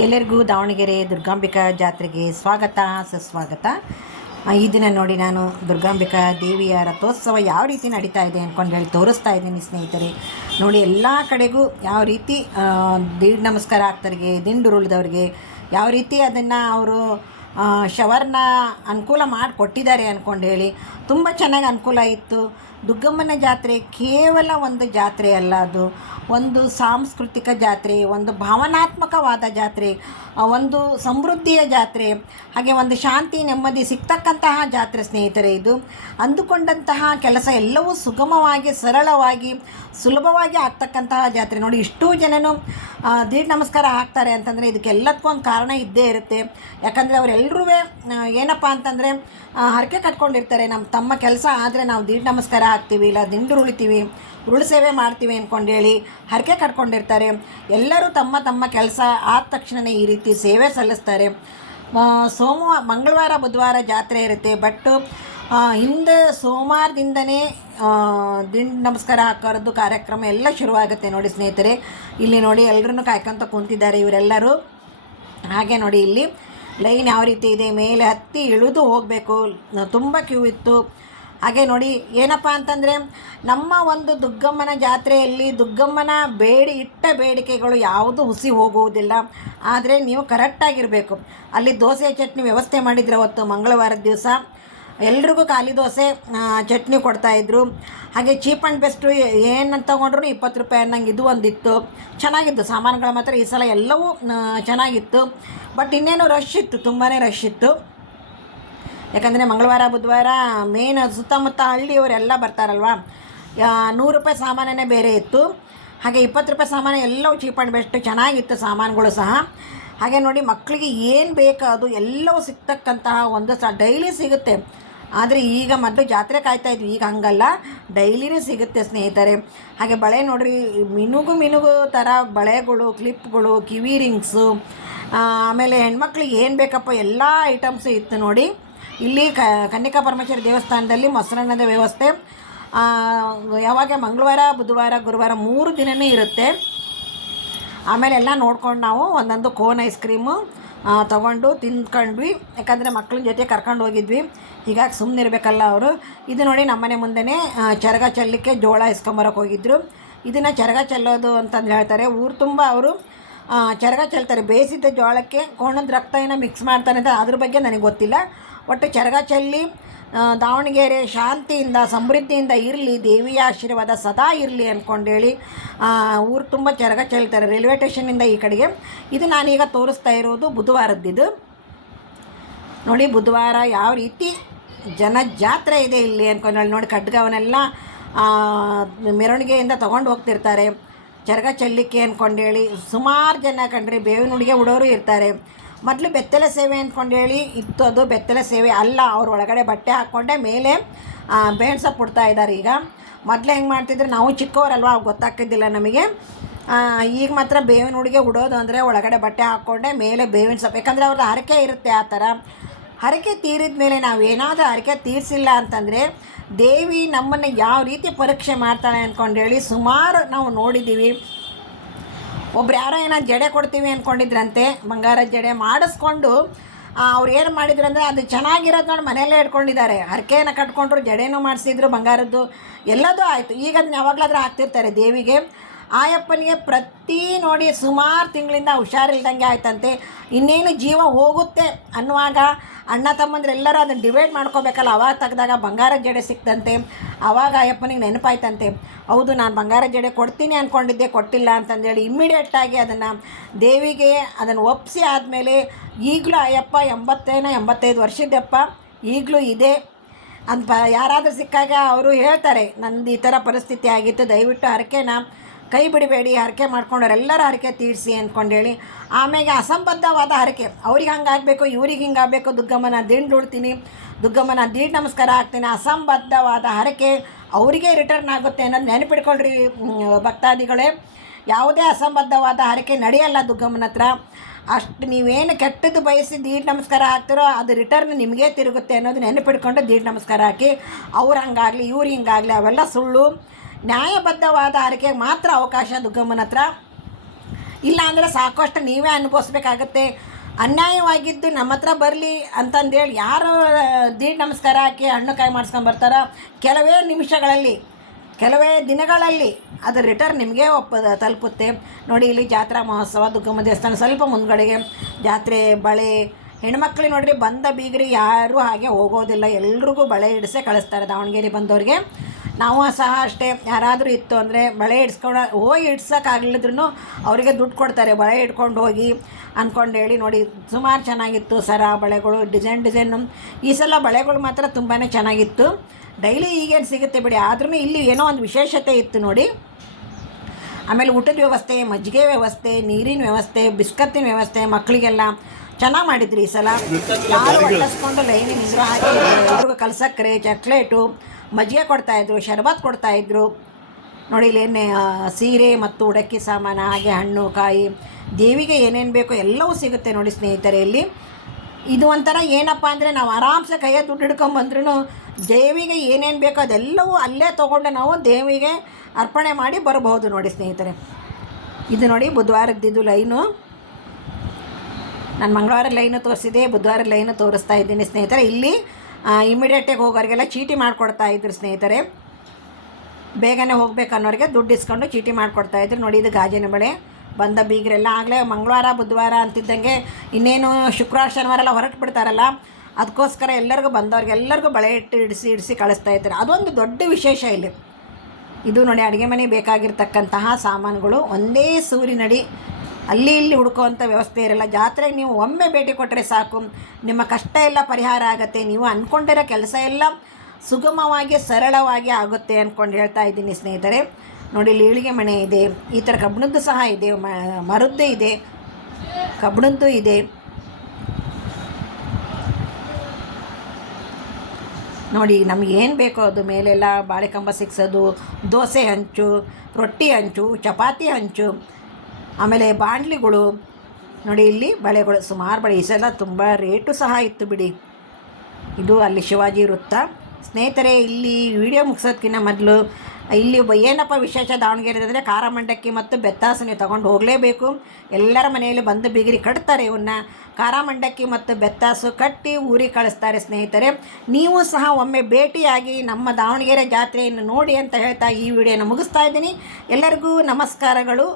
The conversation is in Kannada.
ಎಲ್ಲರಿಗೂ ದಾವಣಗೆರೆ ದುರ್ಗಾಂಬಿಕಾ ಜಾತ್ರೆಗೆ ಸ್ವಾಗತ ಸುಸ್ವಾಗತ. ಈ ದಿನ ನೋಡಿ ನಾನು ದುರ್ಗಾಂಬಿಕಾ ದೇವಿಯ ರಥೋತ್ಸವ ಯಾವ ರೀತಿ ನಡೀತಾ ಇದೆ ಅಂದ್ಕೊಂಡು ಹೇಳಿ ತೋರಿಸ್ತಾ ಇದ್ದೀನಿ ಸ್ನೇಹಿತರೆ. ನೋಡಿ ಎಲ್ಲ ಕಡೆಗೂ ಯಾವ ರೀತಿ ದೀಡ್ ನಮಸ್ಕಾರ ಆಗ್ತವ್ರಿಗೆ, ದಿಂಡುರುಳಿದವ್ರಿಗೆ ಯಾವ ರೀತಿ ಅದನ್ನು ಅವರು ಶವರ್ನ ಅನುಕೂಲ ಮಾಡಿಕೊಟ್ಟಿದ್ದಾರೆ ಅಂದ್ಕೊಂಡು ಹೇಳಿ ತುಂಬ ಚೆನ್ನಾಗಿ ಅನುಕೂಲ ಇತ್ತು. ದುರ್ಗಮ್ಮನ ಜಾತ್ರೆ ಕೇವಲ ಒಂದು ಜಾತ್ರೆ ಅಲ್ಲ, ಅದು ಒಂದು ಸಾಂಸ್ಕೃತಿಕ ಜಾತ್ರೆ, ಒಂದು ಭಾವನಾತ್ಮಕವಾದ ಜಾತ್ರೆ, ಒಂದು ಸಮೃದ್ಧಿಯ ಜಾತ್ರೆ, ಹಾಗೆ ಒಂದು ಶಾಂತಿ ನೆಮ್ಮದಿ ಸಿಗ್ತಕ್ಕಂತಹ ಜಾತ್ರೆ ಸ್ನೇಹಿತರೆ. ಇದು ಅಂದುಕೊಂಡಂತಹ ಕೆಲಸ ಎಲ್ಲವೂ ಸುಗಮವಾಗಿ ಸರಳವಾಗಿ ಸುಲಭವಾಗಿ ಆಗ್ತಕ್ಕಂತಹ ಜಾತ್ರೆ. ನೋಡಿ ಇಷ್ಟೂ ಜನನು ದೀಡ್ ನಮಸ್ಕಾರ ಹಾಕ್ತಾರೆ ಅಂತಂದರೆ ಇದಕ್ಕೆಲ್ಲದಕ್ಕೂ ಒಂದು ಕಾರಣ ಇದ್ದೇ ಇರುತ್ತೆ. ಯಾಕಂದರೆ ಅವರೆಲ್ಲರೂ ಏನಪ್ಪ ಅಂತಂದರೆ ಹರಕೆ ಕಟ್ಕೊಂಡಿರ್ತಾರೆ, ತಮ್ಮ ಕೆಲಸ ಆದರೆ ನಾವು ದೀಡ್ ನಮಸ್ಕಾರ ಹಾಕ್ತೀವಿ, ಇಲ್ಲ ದಿಂಡು ಉಳಿತೀವಿ, ಉರುಳು ಸೇವೆ ಮಾಡ್ತೀವಿ ಅಂದ್ಕೊಂಡೇಳಿ ಹರಕೆ ಕಟ್ಕೊಂಡಿರ್ತಾರೆ. ಎಲ್ಲರೂ ತಮ್ಮ ತಮ್ಮ ಕೆಲಸ ಆದ ತಕ್ಷಣವೇ ಈ ರೀತಿ ಸೇವೆ ಸಲ್ಲಿಸ್ತಾರೆ. ಮಂಗಳವಾರ ಬುಧವಾರ ಜಾತ್ರೆ ಇರುತ್ತೆ, ಬಟ್ ಹಿಂದೆ ಸೋಮವಾರದಿಂದನೇ ದಿಂಡು ನಮಸ್ಕಾರ ಹಾಕೋರದ್ದು ಕಾರ್ಯಕ್ರಮ ಎಲ್ಲ ಶುರುವಾಗುತ್ತೆ ನೋಡಿ ಸ್ನೇಹಿತರೆ. ಇಲ್ಲಿ ನೋಡಿ ಎಲ್ಲರೂ ಕಾಯ್ಕೊಂತ ಕುಂತಿದ್ದಾರೆ ಇವರೆಲ್ಲರೂ. ಹಾಗೆ ನೋಡಿ ಇಲ್ಲಿ ಲೈನ್ ಯಾವ ರೀತಿ ಇದೆ, ಮೇಲೆ ಹತ್ತಿ ಇಳಿದು ಹೋಗಬೇಕು, ತುಂಬ ಕ್ಯೂ ಇತ್ತು. ಹಾಗೆ ನೋಡಿ ಏನಪ್ಪ ಅಂತಂದರೆ ನಮ್ಮ ಒಂದು ದುರ್ಗಮ್ಮನ ಜಾತ್ರೆಯಲ್ಲಿ ದುರ್ಗಮ್ಮನ ಇಟ್ಟ ಬೇಡಿಕೆಗಳು ಯಾವುದು ಹುಸಿ ಹೋಗುವುದಿಲ್ಲ. ಆದರೆ ನೀವು ಕರೆಕ್ಟಾಗಿರಬೇಕು. ಅಲ್ಲಿ ದೋಸೆ ಚಟ್ನಿ ವ್ಯವಸ್ಥೆ ಮಾಡಿದರೆ ಅವತ್ತು ಮಂಗಳವಾರದ ದಿವಸ ಎಲ್ರಿಗೂ ಖಾಲಿ ದೋಸೆ ಚಟ್ನಿ ಕೊಡ್ತಾಯಿದ್ರು. ಹಾಗೆ ಚೀಪ್ ಆ್ಯಂಡ್ ಬೆಸ್ಟು ಏನು ತೊಗೊಂಡ್ರು 20 ರೂಪಾಯಿ ಅನ್ನಂಗೆ ಇದು ಒಂದಿತ್ತು. ಚೆನ್ನಾಗಿತ್ತು ಸಾಮಾನುಗಳು ಮಾತ್ರ ಈ ಸಲ ಎಲ್ಲವೂ ಚೆನ್ನಾಗಿತ್ತು. ಬಟ್ ಇನ್ನೇನು ರಶ್ ಇತ್ತು, ತುಂಬಾ ರಶ್ ಇತ್ತು. ಯಾಕಂದರೆ ಮಂಗಳವಾರ ಬುಧವಾರ ಮೇನ್ ಸುತ್ತಮುತ್ತ ಹಳ್ಳಿಯವರೆಲ್ಲ ಬರ್ತಾರಲ್ವ. 100 ರೂಪಾಯಿ ಸಾಮಾನೇ ಬೇರೆ ಇತ್ತು, ಹಾಗೆ 20 ರೂಪಾಯಿ ಸಾಮಾನು ಎಲ್ಲವೂ ಚೀಪ್ ಆ್ಯಂಡ್ ಬೆಸ್ಟ್ ಚೆನ್ನಾಗಿತ್ತು ಸಾಮಾನುಗಳು ಸಹ. ಹಾಗೆ ನೋಡಿ ಮಕ್ಕಳಿಗೆ ಏನು ಬೇಕೋ ಅದು ಎಲ್ಲವೂ ಸಿಗ್ತಕ್ಕಂತಹ ಒಂದು ಡೈಲಿ ಸಿಗುತ್ತೆ. ಆದರೆ ಈಗ ಮೊದಲು ಜಾತ್ರೆ ಕಾಯ್ತಾಯಿದ್ವಿ, ಈಗ ಹಂಗಲ್ಲ, ಡೈಲಿನೇ ಸಿಗುತ್ತೆ ಸ್ನೇಹಿತರೆ. ಹಾಗೆ ಬಳೆ ನೋಡಿರಿ, ಮಿನುಗು ಥರ ಬಳೆಗಳು, ಕ್ಲಿಪ್ಗಳು, ಕಿವಿ ರಿಂಗ್ಸು, ಆಮೇಲೆ ಹೆಣ್ಮಕ್ಳಿಗೆ ಏನು ಬೇಕಪ್ಪ ಎಲ್ಲ ಐಟಮ್ಸು ಇತ್ತು ನೋಡಿ. ಇಲ್ಲಿ ಕನ್ನಿಕಾ ಪರಮೇಶ್ವರಿ ದೇವಸ್ಥಾನದಲ್ಲಿ ಮೊಸರನ್ನದ ವ್ಯವಸ್ಥೆ ಯಾವಾಗ ಮಂಗಳವಾರ ಬುಧವಾರ ಗುರುವಾರ 3 ದಿನವೇ ಇರುತ್ತೆ. ಆಮೇಲೆ ಎಲ್ಲ ನೋಡ್ಕೊಂಡು ನಾವು ಒಂದೊಂದು ಕೋನ್ ಐಸ್ ಕ್ರೀಮು ತೊಗೊಂಡು ತಿಂದ್ಕೊಂಡ್ವಿ. ಯಾಕಂದರೆ ಮಕ್ಕಳ ಜೊತೆ ಕರ್ಕೊಂಡು ಹೋಗಿದ್ವಿ, ಹೀಗಾಗಿ ಸುಮ್ಮನೆ ಇರಬೇಕಲ್ಲ ಅವರು. ಇದು ನೋಡಿ ನಮ್ಮನೆ ಮುಂದೆನೇ ಚರಗ ಚೆಲ್ಲಲಿಕ್ಕೆ ಜೋಳ ಇಸ್ಕೊಂಬರೋಕೆ ಹೋಗಿದ್ದರು. ಇದನ್ನು ಚರಗ ಚೆಲ್ಲೋದು ಅಂತಂದು ಹೇಳ್ತಾರೆ. ಊರು ತುಂಬ ಅವರು ಚರಗ ಚೆಲ್ತಾರೆ. ಬೇಯಿಸಿದ್ದ ಜೋಳಕ್ಕೆ ಕೋಣದ ರಕ್ತ ಏನೋ ಮಿಕ್ಸ್ ಮಾಡ್ತಾರೆ ಅಂತ ಅದ್ರ ಬಗ್ಗೆ ನನಗೆ ಗೊತ್ತಿಲ್ಲ. ಒಟ್ಟು ಚರಗ ಚೆಲ್ಲಿ ದಾವಣಗೆರೆ ಶಾಂತಿಯಿಂದ ಸಮೃದ್ಧಿಯಿಂದ ಇರಲಿ, ದೇವಿಯ ಆಶೀರ್ವಾದ ಸದಾ ಇರಲಿ ಅಂದ್ಕೊಂಡೇಳಿ ಊರು ತುಂಬ ಚರಗ ಚೆಲ್ತಾರೆ ರೈಲ್ವೆ ಸ್ಟೇಷನಿಂದ ಈ ಕಡೆಗೆ. ಇದು ನಾನೀಗ ತೋರಿಸ್ತಾ ಇರೋದು ಬುಧವಾರದ್ದಿದು ನೋಡಿ. ಬುಧವಾರ ಯಾವ ರೀತಿ ಜನ ಜಾತ್ರೆ ಇದೆ ಇಲ್ಲಿ ಅಂದ್ಕೊಂಡು ನೋಡಿ. ಖಡ್ಗವನ್ನೆಲ್ಲ ಮೆರವಣಿಗೆಯಿಂದ ತೊಗೊಂಡು ಹೋಗ್ತಿರ್ತಾರೆ ಚರಗ ಚೆಲ್ಲಿಕ್ಕೆ ಅಂದ್ಕೊಂಡೇಳಿ. ಸುಮಾರು ಜನ ಕಂಡ್ರಿ ಬೇವಿನ ಉಡಿಗೆ ಉಡೋರು ಇರ್ತಾರೆ. ಮೊದಲು ಬೆತ್ತಲೆ ಸೇವೆ ಅಂದ್ಕೊಂಡೇಳಿ ಇತ್ತು, ಅದು ಬೆತ್ತಲೆ ಸೇವೆ ಅಲ್ಲ. ಅವ್ರು ಒಳಗಡೆ ಬಟ್ಟೆ ಹಾಕ್ಕೊಂಡೆ ಮೇಲೆ ಬೇಣ್ಸಕ್ಕೆ ಬಿಡ್ತಾ ಇದ್ದಾರೆ. ಈಗ ಮೊದಲು ಹೆಂಗೆ ಮಾಡ್ತಿದ್ರು, ನಾವು ಚಿಕ್ಕವರಲ್ವ, ಅವು ಗೊತ್ತಾಗ್ತಿದ್ದಿಲ್ಲ ನಮಗೆ. ಈಗ ಮಾತ್ರ ಬೇವಿನ ಉಡಿಗೆ ಉಡೋದು ಅಂದರೆ ಒಳಗಡೆ ಬಟ್ಟೆ ಹಾಕ್ಕೊಂಡೆ ಮೇಲೆ ಬೇವಿನ ಸೊಪ್ಪು, ಯಾಕಂದರೆ ಅವ್ರದ್ದು ಹರಕೆ ಇರುತ್ತೆ. ಆ ಥರ ಹರಕೆ ತೀರಿದ ಮೇಲೆ ನಾವೇನಾದರೂ ಹರಕೆ ತೀರಿಸಿಲ್ಲ ಅಂತಂದರೆ ದೇವಿ ನಮ್ಮನ್ನು ಯಾವ ರೀತಿ ಪರೀಕ್ಷೆ ಮಾಡ್ತಾಳೆ ಅಂದ್ಕೊಂಡೇಳಿ ಸುಮಾರು ನಾವು ನೋಡಿದ್ದೀವಿ. ಒಬ್ರು ಯಾರೋ ಏನೋ ಜಡೆ ಕೊಡ್ತೀವಿ ಅಂದ್ಕೊಂಡಿದ್ರಂತೆ, ಬಂಗಾರದ ಜಡೆ ಮಾಡಿಸ್ಕೊಂಡು ಅವ್ರು ಏನು ಮಾಡಿದ್ರು ಅಂದರೆ ಅದು ಚೆನ್ನಾಗಿರೋದು ನೋಡಿ ಮನೆಯಲ್ಲೇ ಇಟ್ಕೊಂಡಿದ್ದಾರೆ. ಹರಕೆಯನ್ನು ಕಟ್ಕೊಂಡ್ರು, ಜಡೆನೂ ಮಾಡಿಸಿದ್ರು, ಬಂಗಾರದ್ದು ಎಲ್ಲದೂ ಆಯಿತು. ಈಗ ಅದನ್ನ ಯಾವಾಗಲಾದ್ರೂ ಹಾಕ್ತಿರ್ತಾರೆ ದೇವಿಗೆ. ಆಯಪ್ಪನಿಗೆ ನೋಡಿ ಸುಮಾರು ತಿಂಗಳಿಂದ ಹುಷಾರಿಲ್ದಂಗೆ ಆಯ್ತಂತೆ. ಇನ್ನೇನು ಜೀವ ಹೋಗುತ್ತೆ ಅನ್ನುವಾಗ ಅಣ್ಣ ತಮ್ಮಂದ್ರೆಲ್ಲರೂ ಅದನ್ನು ಡಿವೈಡ್ ಮಾಡ್ಕೋಬೇಕಲ್ಲ. ಅವಾಗ ತೆಗೆದಾಗ ಬಂಗಾರದ ಜಡೆ ಸಿಕ್ತಂತೆ. ಆವಾಗ ಅಯ್ಯಪ್ಪನಿಗೆ ನೆನಪಾಯ್ತಂತೆ, ಹೌದು ನಾನು ಬಂಗಾರದ ಜಡೆ ಕೊಡ್ತೀನಿ ಅಂದ್ಕೊಂಡಿದ್ದೆ, ಕೊಟ್ಟಿಲ್ಲ ಅಂತಂದೇಳಿ ಇಮ್ಮಿಡಿಯೇಟಾಗಿ ಅದನ್ನು ದೇವಿಗೆ ಅದನ್ನು ಒಪ್ಪಿಸಿ ಆದಮೇಲೆ ಈಗಲೂ ಅಯ್ಯಪ್ಪ 85 ವರ್ಷದ್ದಪ್ಪ ಈಗಲೂ ಇದೆ ಅಂತ ಯಾರಾದರೂ ಸಿಕ್ಕಾಗ ಅವರು ಹೇಳ್ತಾರೆ, ನಂದು ಈ ಥರ ಪರಿಸ್ಥಿತಿ ಆಗಿತ್ತು, ದಯವಿಟ್ಟು ಹರಕೆನ ಕೈ ಬಿಡಬೇಡಿ, ಹರಕೆ ಮಾಡ್ಕೊಂಡವ್ರೆಲ್ಲರೂ ಹರಕೆ ತೀರಿಸಿ ಅಂದ್ಕೊಂಡೇಳಿ. ಆಮೇಲೆ ಅಸಂಬದ್ಧವಾದ ಹರಕೆ, ಅವ್ರಿಗೆ ಹಂಗಾಗಬೇಕು, ಇವ್ರಿಗೆ ಹಿಂಗಾಗಬೇಕು, ದುರ್ಗಮ್ಮನ ದಿಂಡು ಉಳ್ತೀನಿ, ದುರ್ಗಮ್ಮನ ದೀಡ್ ನಮಸ್ಕಾರ ಹಾಕ್ತೀನಿ, ಅಸಂಬದ್ಧವಾದ ಹರಕೆ ಅವರಿಗೆ ರಿಟರ್ನ್ ಆಗುತ್ತೆ ಅನ್ನೋದು ನೆನಪಿಡ್ಕೊಳ್ರಿ ಭಕ್ತಾದಿಗಳೇ. ಯಾವುದೇ ಅಸಂಬದ್ಧವಾದ ಹರಕೆ ನಡೆಯಲ್ಲ ದುರ್ಗಮ್ಮನ ಹತ್ರ. ಅಷ್ಟು ನೀವೇನು ಕೆಟ್ಟದ್ದು ಬಯಸಿ ದೀಡ್ ನಮಸ್ಕಾರ ಹಾಕ್ತಿರೋ ಅದು ರಿಟರ್ನ್ ನಿಮಗೇ ತಿರುಗುತ್ತೆ ಅನ್ನೋದು ನೆನಪಿಡ್ಕೊಂಡು ದೀಡ್ ನಮಸ್ಕಾರ ಹಾಕಿ. ಅವ್ರು ಹಂಗಾಗಲಿ ಇವ್ರು ಹಿಂಗಾಗಲಿ ಅವೆಲ್ಲ ಸುಳ್ಳು. ನ್ಯಾಯಬದ್ಧವಾದ ಹರಕೆಗೆ ಮಾತ್ರ ಅವಕಾಶ ದುರ್ಗಮ್ಮನ ಹತ್ರ. ಇಲ್ಲ ಅಂದರೆ ಸಾಕಷ್ಟು ನೀವೇ ಅನುಭವಿಸ್ಬೇಕಾಗತ್ತೆ. ಅನ್ಯಾಯವಾಗಿದ್ದು ನಮ್ಮ ಹತ್ರ ಬರಲಿ ಅಂತಂದೇಳಿ ಯಾರು ದೀಡ್ ನಮಸ್ಕಾರ ಹಾಕಿ ಹಣ್ಣು ಕಾಯಿ ಮಾಡಿಸ್ಕೊಂಡು ಬರ್ತಾರೋ ಕೆಲವೇ ನಿಮಿಷಗಳಲ್ಲಿ, ಕೆಲವೇ ದಿನಗಳಲ್ಲಿ ಅದರ ರಿಟರ್ನ್ ನಿಮಗೆ ತಲುಪುತ್ತೆ. ನೋಡಿ, ಇಲ್ಲಿ ಜಾತ್ರಾ ಮಹೋತ್ಸವ, ದುರ್ಗಮ್ಮ ದೇವಸ್ಥಾನ ಸ್ವಲ್ಪ ಮುಂದ್ಗಡೆಗೆ ಜಾತ್ರೆ, ಬಳೆ, ಹೆಣ್ಮಕ್ಳಿಗೆ ನೋಡಿರಿ ಬಂದ ಬೀಗರಿ ಯಾರೂ ಹಾಗೆ ಹೋಗೋದಿಲ್ಲ, ಎಲ್ರಿಗೂ ಬಳೆ ಇಡಿಸೇ ಕಳಿಸ್ತಾರೆ ದಾವಣಗೆರೆ ಬಂದವ್ರಿಗೆ. ನಾವು ಸಹ ಅಷ್ಟೇ, ಯಾರಾದರೂ ಇತ್ತು ಅಂದರೆ ಬಳೆ ಇಡ್ಸ್ಕೊಂಡು ಹೋಗಿ ಇಡ್ಸೋಕ್ಕಾಗಲಿದ್ರೂ ಅವರಿಗೆ ದುಡ್ಡು ಕೊಡ್ತಾರೆ, ಬಳೆ ಇಟ್ಕೊಂಡು ಹೋಗಿ ಅಂದ್ಕೊಂಡು ಹೇಳಿ. ನೋಡಿ, ಸುಮಾರು ಚೆನ್ನಾಗಿತ್ತು ಸರ, ಬಳೆಗಳು, ಡಿಸೈನು. ಈ ಸಲ ಬಳೆಗಳು ಮಾತ್ರ ತುಂಬಾ ಚೆನ್ನಾಗಿತ್ತು. ಡೈಲಿ ಈಗೇನು ಸಿಗುತ್ತೆ ಬಿಡಿ, ಆದ್ರೂ ಇಲ್ಲಿ ಏನೋ ಒಂದು ವಿಶೇಷತೆ ಇತ್ತು ನೋಡಿ. ಆಮೇಲೆ ಊಟದ ವ್ಯವಸ್ಥೆ, ಮಜ್ಜಿಗೆ ವ್ಯವಸ್ಥೆ, ನೀರಿನ ವ್ಯವಸ್ಥೆ, ಬಿಸ್ಕತ್ತಿನ ವ್ಯವಸ್ಥೆ ಮಕ್ಕಳಿಗೆಲ್ಲ ಚೆನ್ನಾಗಿ ಮಾಡಿದ್ರು ಈ ಸಲ. ಯಾರು ಒಟ್ಟಿಸ್ಕೊಂಡು ಲೈನಿಗೆ ನಿಂದರು, ಹಾಕಿ ಎಲ್ರಿಗೂ ಕಲ್ಸಕ್ಕರೆ, ಚಾಕ್ಲೇಟು, ಮಜ್ಜಿಗೆ ಕೊಡ್ತಾಯಿದ್ರು, ಶರ್ಬತ್ ಕೊಡ್ತಾಯಿದ್ರು. ನೋಡಿ, ಇಲ್ಲೇನೆ ಸೀರೆ ಮತ್ತು ಉಡಕ್ಕಿ ಸಾಮಾನು, ಹಾಗೆ ಹಣ್ಣು ಕಾಯಿ, ದೇವಿಗೆ ಏನೇನು ಬೇಕೋ ಎಲ್ಲವೂ ಸಿಗುತ್ತೆ ನೋಡಿ ಸ್ನೇಹಿತರೆ ಇಲ್ಲಿ. ಇದು ಒಂಥರ ಏನಪ್ಪ ಅಂದರೆ ನಾವು ಆರಾಮ್ಸೆ ಕೈಯ ದುಡ್ಡು ಹಿಡ್ಕೊಂಬಂದ್ರೂ ದೇವಿಗೆ ಏನೇನು ಬೇಕೋ ಅದೆಲ್ಲವೂ ಅಲ್ಲೇ ತೊಗೊಂಡು ನಾವು ದೇವಿಗೆ ಅರ್ಪಣೆ ಮಾಡಿ ಬರಬಹುದು ನೋಡಿ ಸ್ನೇಹಿತರೆ. ಇದು ನೋಡಿ ಬುಧವಾರದ್ದು ಲೈನು. ನಾನು ಮಂಗಳವಾರ ಲೈನು ತೋರಿಸಿದೆ, ಬುಧವಾರ ಲೈನು ತೋರಿಸ್ತಾ ಇದ್ದೀನಿ ಸ್ನೇಹಿತರೆ. ಇಲ್ಲಿ ಇಮಿಡಿಯೇಟಾಗಿ ಹೋಗೋರಿಗೆಲ್ಲ ಚೀಟಿ ಮಾಡಿಕೊಡ್ತಾಯಿದ್ರು ಸ್ನೇಹಿತರೆ. ಬೇಗನೆ ಹೋಗ್ಬೇಕು ಅನ್ನೋರಿಗೆ ದುಡ್ಡು ಇಸ್ಕೊಂಡು ಚೀಟಿ ಮಾಡಿಕೊಡ್ತಾಯಿದ್ರು. ನೋಡಿ, ಇದು ಗಾಜಿನ ಬಳೆ. ಬಂದ ಬೀಗರೆಲ್ಲ ಆಗಲೇ ಮಂಗಳವಾರ ಬುಧವಾರ ಅಂತಿದ್ದಂಗೆ ಇನ್ನೇನು ಶುಕ್ರವಾರ ಶನಿವಾರ ಎಲ್ಲ ಹೊರಟು ಬಿಡ್ತಾರಲ್ಲ, ಅದಕ್ಕೋಸ್ಕರ ಎಲ್ಲರಿಗೂ ಬಂದವ್ರಿಗೆಲ್ಲರಿಗೂ ಬಳೆ ಇಡಿಸಿ ಕಳಿಸ್ತಾ ಇದ್ದಾರೆ. ಅದೊಂದು ದೊಡ್ಡ ವಿಶೇಷ ಇಲ್ಲಿ. ಇದು ನೋಡಿ, ಅಡುಗೆ ಮನೆ ಬೇಕಾಗಿರ್ತಕ್ಕಂತಹ ಸಾಮಾನುಗಳು ಒಂದೇ ಸೂರಿನಡಿ ಅಲ್ಲಿ ಇಲ್ಲಿ ಹುಡ್ಕೋವಂಥ ವ್ಯವಸ್ಥೆ ಇರಲ್ಲ. ಜಾತ್ರೆಗೆ ನೀವು ಒಮ್ಮೆ ಭೇಟಿ ಕೊಟ್ಟರೆ ಸಾಕು, ನಿಮ್ಮ ಕಷ್ಟ ಎಲ್ಲ ಪರಿಹಾರ ಆಗುತ್ತೆ, ನೀವು ಅಂದ್ಕೊಂಡಿರೋ ಕೆಲಸ ಎಲ್ಲ ಸುಗಮವಾಗಿ ಸರಳವಾಗಿ ಆಗುತ್ತೆ ಅಂದ್ಕೊಂಡು ಹೇಳ್ತಾ ಇದ್ದೀನಿ ಸ್ನೇಹಿತರೆ. ನೋಡಿ, ಇಲ್ಲಿ ಈಳಿಗೆ ಮನೆ ಇದೆ, ಈ ಥರ ಕಬ್ಬಿಣದ್ದು ಸಹ ಇದೆ, ಮರದ್ದು ಇದೆ, ಕಬ್ಬಿಣದ್ದು ಇದೆ. ನೋಡಿ, ನಮಗೇನು ಬೇಕೋ ಅದು ಮೇಲೆಲ್ಲ ಬಾಳೆಕಂಬ ಸಿಕ್ಸೋದು, ದೋಸೆ ಹಂಚು, ರೊಟ್ಟಿ ಹಂಚು, ಚಪಾತಿ ಹಂಚು, ಆಮೇಲೆ ಬಾಂಡ್ಲಿಗಳು. ನೋಡಿ, ಇಲ್ಲಿ ಬಳೆಗಳು ಸುಮಾರು ಬಳೆ. ಈ ಸಲ ತುಂಬ ರೇಟು ಸಹ ಇತ್ತು ಬಿಡಿ. ಇದು ಅಲ್ಲಿ ಶಿವಾಜಿ ವೃತ್ತ ಸ್ನೇಹಿತರೆ. ಇಲ್ಲಿ ವಿಡಿಯೋ ಮುಗಿಸೋದಕ್ಕಿಂತ ಮೊದಲು ಇಲ್ಲಿ ಏನಪ್ಪ ವಿಶೇಷ ದಾವಣಗೆರೆ ಅಂದರೆ ಖಾರ ಮಂಡಕ್ಕಿ ಮತ್ತು ಬೆತ್ತಾಸು ನೀವು ತೊಗೊಂಡು ಹೋಗಲೇಬೇಕು. ಎಲ್ಲರ ಮನೆಯಲ್ಲಿ ಬಂದು ಬಿಗಿರಿ ಕಟ್ತಾರೆ ಇವನ್ನ. ಖಾರ ಮಂಡಕ್ಕಿ ಮತ್ತು ಬೆತ್ತಾಸು ಕಟ್ಟಿ ಊರಿಗೆ ಕಳಿಸ್ತಾರೆ ಸ್ನೇಹಿತರೆ. ನೀವು ಸಹ ಒಮ್ಮೆ ಭೇಟಿಯಾಗಿ ನಮ್ಮ ದಾವಣಗೆರೆ ಜಾತ್ರೆಯನ್ನು ನೋಡಿ ಅಂತ ಹೇಳ್ತಾ ಈ ವಿಡಿಯೋನ ಮುಗಿಸ್ತಾ ಇದ್ದೀನಿ. ಎಲ್ಲರಿಗೂ ನಮಸ್ಕಾರಗಳು.